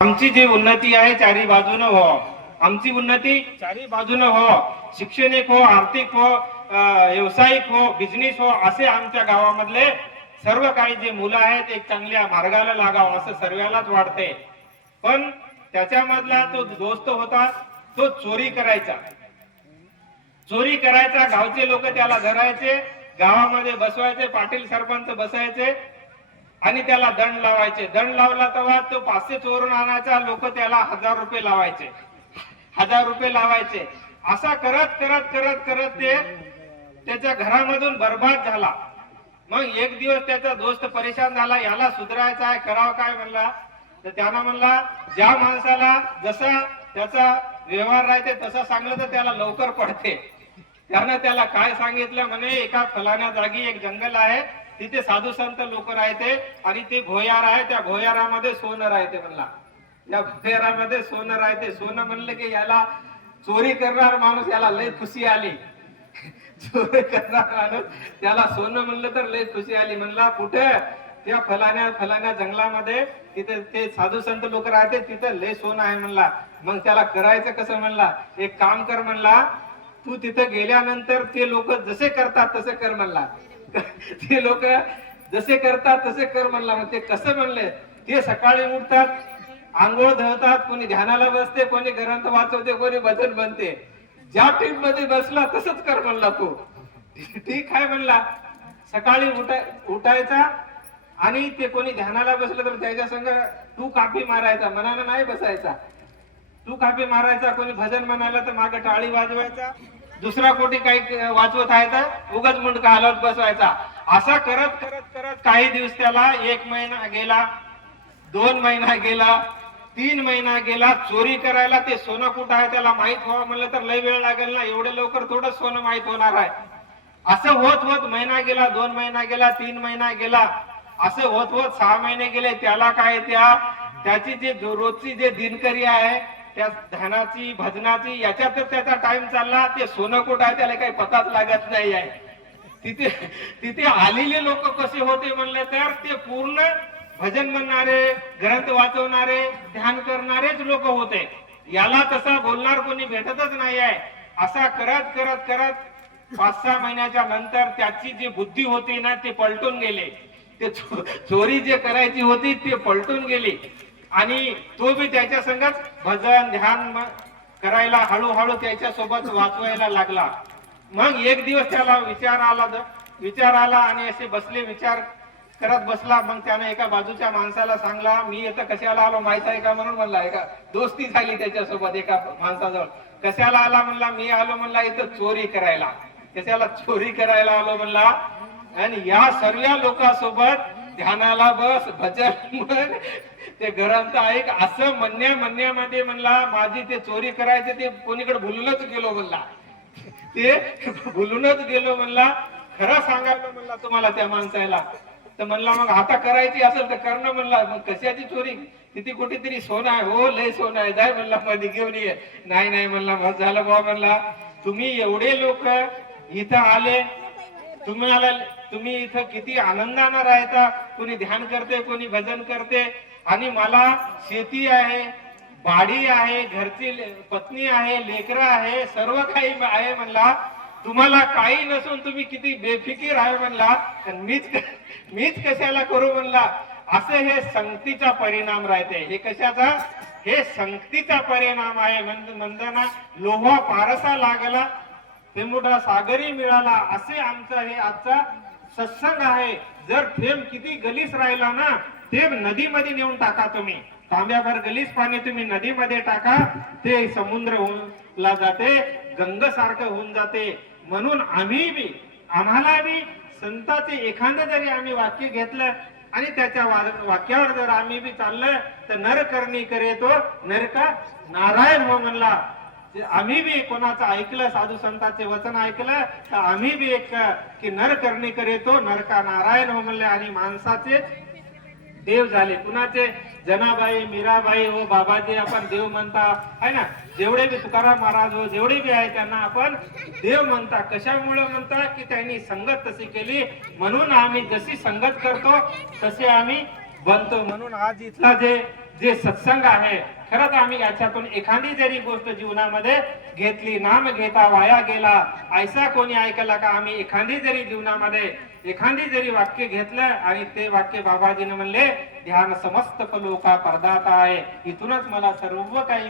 आमची जी उन्नती आहे चारी बाजूनं हो, आमची उन्नती चारी बाजूनं हो, शिक्षणिक हो, आर्थिक हो, व्यावसायिक हो, बिझनेस हो, असे आमच्या गावामधले सर्व काही जे मुलं आहेत एक चांगल्या मार्गाला लागावं असं सर्वांनाच वाटते. पण त्याच्यामधला तो दोस्त होता तो चोरी करायचा. गावचे लोक त्याला धरायचे, गावामध्ये बसवायचे, पाटील सरपंच बसायचे आणि त्याला दंड लावायचे. दंड लावला तेव्हा तो 500 चोरून आणायचा, लोक त्याला 1000 रुपये लावायचे, 1000 रुपये लावायचे. असा करत करत करत करत ते त्याच्या घरामधून बर्बाद झाला. मग एक दिवस त्याचा दोस्त परेशान झाला, याला सुधारायचा आहे, करावं काय म्हणला. तर त्यानं म्हणला ज्या माणसाला जसा त्याचा व्यवहार राहते तसं सांगलं तर त्याला लवकर पडते. त्यानं त्याला काय सांगितलं म्हणे, एका फलाण्या जागी एक जंगल आहे, तिथे साधू संत लोक राहते आणि ते भोयार आहे, त्या भोयारामध्ये सोनं राहते म्हणला. त्या भोयारामध्ये सोनं राहते. सोनं म्हणलं की याला चोरी करणार माणूस याला लय खुशी आली. चोरी करणार माणूस त्याला सोनं म्हणलं तर लय खुशी आली. म्हणला कुठे, त्या फलाण्या जंगलामध्ये, तिथे ते साधू संत लोक राहते, तिथे लय सोनं आहे म्हणला. मग त्याला करायचं कसं म्हणला, एक काम कर म्हणला, तू तिथे गेल्यानंतर ते लोक जसे करतात तसे कर म्हणला. ते लोक जसे करतात तसे कर म्हणला. मग ते कसं म्हणले, ते सकाळी उठतात, आंघोळ धुतात, कोणी ध्यानाला बसते, कोणी ग्रंथ वाचवते, कोणी भजन बनते. ज्या टीम मध्ये बसला तसंच कर म्हणला. तू ठीक आहे म्हणला. सकाळी उठायचा आणि ते कोणी ध्यानाला बसलं तर त्याच्या संग तू कापी मारायचा, मनानं नाही बसायचा. तू कापी मारायचा. कोणी भजन म्हणायला तर मागे टाळी वाजवायचा. दुसरा कोणी काही वाचवत आहे तर उगाच मुंडका हलवत बसवायचा. असा करत करत करत काही दिवस त्याला 1 महिना गेला, 2 महिना गेला, 3 महिना गेला. चोरी करायला ते सोनं कुठं आहे त्याला माहित व्हावं म्हणलं तर लय वेळ लागेल ना, एवढे लवकर थोडं सोनं माहित होणार आहे. असं होत होत महिना गेला, 2 महिना गेला, 3 महिना गेला, असं होत होत 6 महिने गेले. त्याला काय त्याची जे रोजची जे दिनचर्या आहे, त्या ध्यानाची भजनाची याच्यातच त्याचा टाइम चालला. ते सोनं कुठं आहे त्याला काही पताच लागत नाही आहे. तिथे आलेले लोक कसे होते म्हणलं तर ते पूर्ण भजन म्हणणारे, ग्रंथ वाचवणारे, ध्यान करणारेच लोक होते. याला तसा बोलणार कोणी भेटतच नाही आहे. असा करत करत करत 5-6 महिन्याच्या नंतर त्याची जी बुद्धी होती ना ते पलटून गेले. ते चोरी जे करायची होती ते पलटून गेली आणि तो बी त्याच्या संगच भजन ध्यान करायला हळूहळू त्याच्या सोबत वाचवायला लागला. मग एक दिवस त्याला विचार आला आणि असे बसले, विचार करत बसला. मग त्याने एका बाजूच्या माणसाला सांगला, मी इथं कशाला आलो माहित आहे का म्हणून म्हणला. एका दोस्ती झाली त्याच्यासोबत एका माणसाजवळ. कशाला आला म्हणला, मी आलो म्हणला इथं चोरी करायला. कशाला चोरी करायला आलो म्हणला, आणि या सर्व लोकांसोबत ध्यानाला बस, भजन म्हण, ते ग्रंथ ऐक, असं म्हणण्यामध्ये म्हणला माझी ते चोरी करायचे ते कोणीकडे भुलूनच गेलो म्हणला. ते भुलूनच गेलो म्हणला. खरं सांगायला म्हणला तुम्हाला त्या माणसाला. तर म्हणला मग आता करायची असेल तर करणं म्हणला. मग कशाची चोरी, तिथे कुठेतरी सोनं आहे. हो लय सोनं आहे, जाय म्हणला मध्ये घेऊन ये. नाही म्हणला, बस झालं बा म्हणला, तुम्ही एवढे लोक इथं आले, तुम्ही इथं किती आनंदानं राहता. कोणी ध्यान करते, कोणी भजन करते, आणि मला शेती आहे, बाडी आहे, घरची पत्नी आहे, लेकरं आहे, सर्व काही आहे म्हणला. तुम्हाला काही नसून तुम्ही किती बेफिकीर आहे म्हणला. मीच कशाला करू म्हणला. असं हे संगतीचा परिणाम राहते. हे कशाचा, हे संगतीचा परिणाम आहे. म्हणताना लोहा पारसा लागला ते मोठा सागरी मिळाला. असे आमचा हे आजचा सत्संग आहे. जर थेंब किती गलीस राहिला ना, थेंब नदीमध्ये नेऊन टाका. तुम्ही तांब्याभर गलीस पाणी तुम्ही नदीमध्ये टाका, ते समुद्र होऊन जाते, गंगेसारखं होऊन जाते. म्हणून आम्हाला बी संताचे एखादं जरी आम्ही वाक्य घेतलं आणि त्याच्या वाक्यावर जर आम्ही बी चाललं तर नर करणी करे तो नरका नारायण हो म्हणला. आम्ही बी कोणाचं ऐकलं, साधू संतांचे वचन ऐकलं तर आम्ही बी एक की नर करणी करे तो नरका नारायण हो म्हणले. आणि माणसाचे देव झाले. कुणाचे, जनाबाई, मीराबाई हो, बाबाजी आपण देव म्हणता है ना. जेवढे बी तुकाराम महाराज हो, जेवढे बी आहे त्यांना आपण देव म्हणता. कशामुळे म्हणता की त्यांनी संगत तशी केली, म्हणून आम्ही जशी संगत करतो तसे आम्ही बनतो. म्हणून आज इथला जे जे सत्संग आहे, खरंच आम्ही याच्यातून एखादी जरी गोष्ट जीवनामध्ये घेतली, नाम घेता वाया गेला ऐसा कोणी ऐकला का, आम्ही एखादी जरी जीवनामध्ये एखादी जरी वाक्य घेतलं आणि ते वाक्य बाबाजीने म्हणले ध्यान समस्त फलोका परदाता आहे, इथूनच मला सर्व काही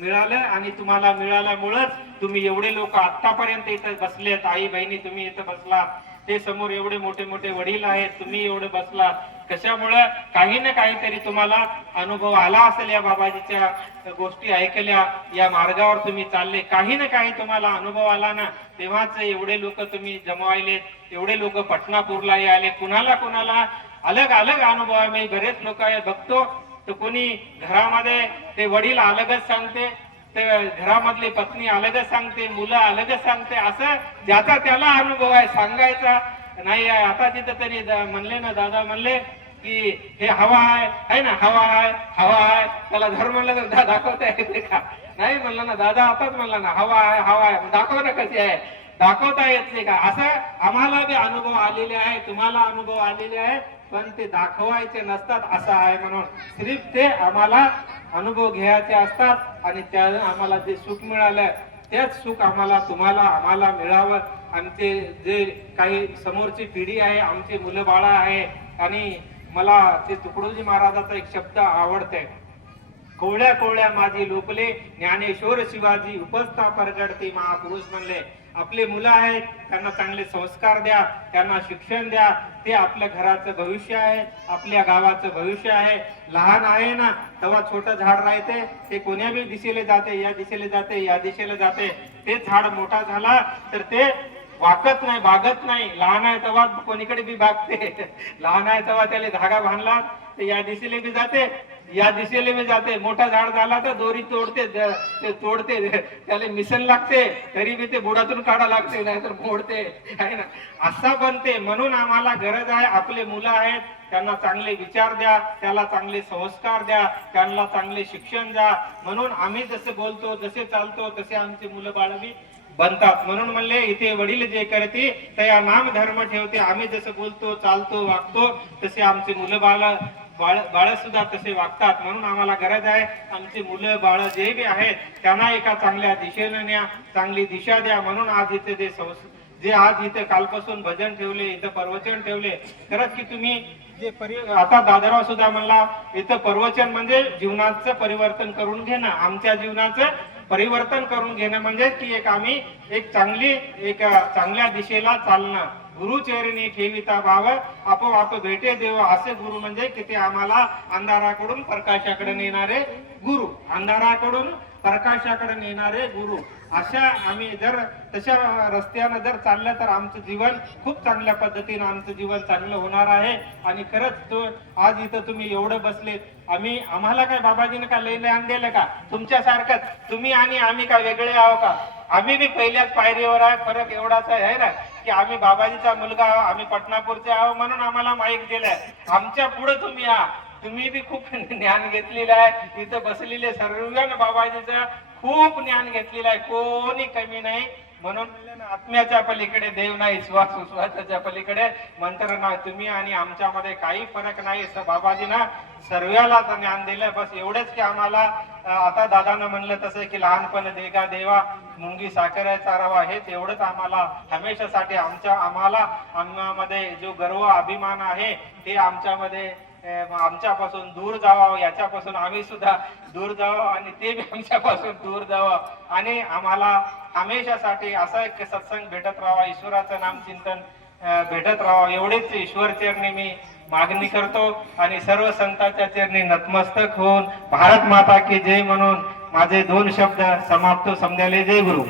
मिळालं आणि तुम्हाला मिळाल्यामुळेच तुम्ही एवढे लोक आतापर्यंत इथं बसलेत, आई बहिणी तुम्ही इथं बसला, ते समोर एवढे मोठे मोठे वडील आहेत, तुम्ही एवढे बसलात, कशामुळे काही ना काहीतरी तुम्हाला अनुभव आला असेल, या बाबाजीच्या गोष्टी ऐकल्या, या मार्गावर तुम्ही चालले, काही ना काही तुम्हाला अनुभव आला ना, तेव्हाच एवढे लोक तुम्ही जमवायलेत, एवढे लोक पटनापूरला आले, कुणाला कुणाला अलग अलग अनुभव आहे. मी बरेच लोक बघतो तर कोणी घरामध्ये ते वडील अलगच सांगते, ते घरामधली पत्नी अलगच सांगते, मुलं अलगच सांगते, असं ज्याचा त्याला अनुभव आहे, सांगायचा नाही आहे. आता तिथं त्यांनी म्हणले ना, दादा म्हणले की हे हवा आहे ना, हवा आहे त्याला धर म्हणलं तर दाखवता येते का, नाही म्हणलं ना दादा, आताच म्हणला ना हवा आहे दाखव ना कशी आहे, दाखवता येत नाही का, असं आम्हाला बी अनुभव आलेले आहे, तुम्हाला अनुभव आलेले आहे, पण ते दाखवायचे नसतात असं आहे. म्हणून सिर्फ ते आम्हाला अनुभव घ्यायचे असतात आणि त्या आम्हाला जे सुख मिळालं तेच सुख आम्हाला आम्हाला मिळावं. आमचे जे काही समोरची पिढी आहे, आमचे मुलं बाळा आहे, आणि मला ते तुकडोजी महाराजाचा एक शब्द आवडते, कोवळ्या कोवळ्या माझी लोकले ज्ञानेश्वर शिवाजी उपस्था परगडते महापुरुष म्हणले. आपले मुलं आहेत, त्यांना चांगले संस्कार द्या, त्यांना शिक्षण द्या, ते आपल्या घराचं भविष्य आहे, आपल्या गावाचं भविष्य आहे. लहान आहे ना तेव्हा छोटं झाड राहते, ते कोण्या बी दिशेला जाते, या दिशेला जाते, या दिशेला जाते, ते झाड मोठा झाला तर ते वाकत नाही, बागत नाही. लहान आहे तेव्हा कोणीकडे बी बागते, लहान आहे तेव्हा त्याला धागा बांधला ते या दिशेला बी जाते, या दिशेला बी जाते. मोठा झाड झाला तर दोरी तोडते, ते तोडते, त्याला मिशन लागते, तरी बी ते बुडातून काढा लागते, नाहीतर मोडते, आहे ना, असा बनते. म्हणून आम्हाला गरज आहे, आपले मुलं आहेत त्यांना चांगले विचार द्या, त्याला चांगले संस्कार द्या, त्यांना चांगले शिक्षण द्या. म्हणून आम्ही जसे बोलतो, जसे चालतो, तसे आमचे मुलं बाळ बी बनतात. म्हणून म्हणले इथे वडील जे करते त्या नाम धर्म ठेवते, आम्ही जसं बोलतो, चालतो, वागतो तसे आमचे मुलं बाळ सुद्धा तसे वागतात. म्हणून आम्हाला गरज आहे, आमचे मुलं बाळ जे बी आहेत त्यांना एका चांगल्या दिशेने न्या, चांगली दिशा द्या. म्हणून आज इथे जे आज इथे कालपासून भजन ठेवले, इथं प्रवचन ठेवले, खरंच की तुम्ही आता दादाराव सुद्धा म्हणला, इथं प्रवचन म्हणजे जीवनाचं परिवर्तन करून घेणं, आमच्या जीवनाचं परिवर्तन करून घेणं म्हणजे की आम्ही एक चांगल्या दिशेला चालणं. गुरु चरणी ठेविता भाव आपोआप भेटे देव, असे गुरु म्हणजे की ते आम्हाला अंधाराकडून प्रकाशाकडे नेणारे गुरु, अंधाराकडून प्रकाशाकडे नेणारे गुरु. अशा आम्ही जर तशा रस्त्यानं जर चाललं तर आमचं जीवन खूप चांगल्या पद्धतीनं आमचं जीवन चांगलं होणार आहे. आणि खरंच तो आज इथं तुम्ही एवढं बसलेत, आम्हाला काय बाबाजीने काय लय ज्ञान दिलं का, तुमच्यासारखंच तुम्ही आणि आम्ही काय वेगळे आहो का, आम्ही बी पहिल्याच पायरीवर आहे. फरक एवढाच आहे ना की आम्ही बाबाजीचा मुलगा आहो, आम्ही पटनापूरचे आहो, म्हणून आम्हाला माईक दिलाय. आमच्या पुढे तुम्ही तुम्ही बी खूप ज्ञान घेतलेलं आहे, इथं बसलेले सर्वांना बाबाजीचं खूप ज्ञान घेतलेलं आहे, कोणी कमी नाही. म्हणून आत्म्याच्या पलीकडे देव नाही, श्वासाच्या पलीकडे मंत्र नाही. तुम्ही आणि आमच्यामध्ये काही फरक नाही, बाबाजींना सर्वाला ज्ञान दिलं. बस एवढेच की आम्हाला आता दादानं म्हणलं तसं की लहानपण देगा देवा मुंगी साखर चारावा, हेच एवढंच आम्हाला हमेशासाठी आम्हामध्ये जो गर्व अभिमान आहे ते आमच्यापासून दूर जावं, याच्यापासून आम्ही सुद्धा दूर जावं आणि ते बी आमच्यापासून दूर जावं. आणि आम्हाला हमेशासाठी असा एक सत्संग भेटत राहावा, ईश्वराचं नाम चिंतन भेटत राहावं, एवढेच ईश्वर चरणी मी मागणी करतो. आणि सर्व संतांच्या चरणी नतमस्तक होऊन भारत माता की जय म्हणून माझे 2 शब्द समाप्त समजायले. जय गुरु.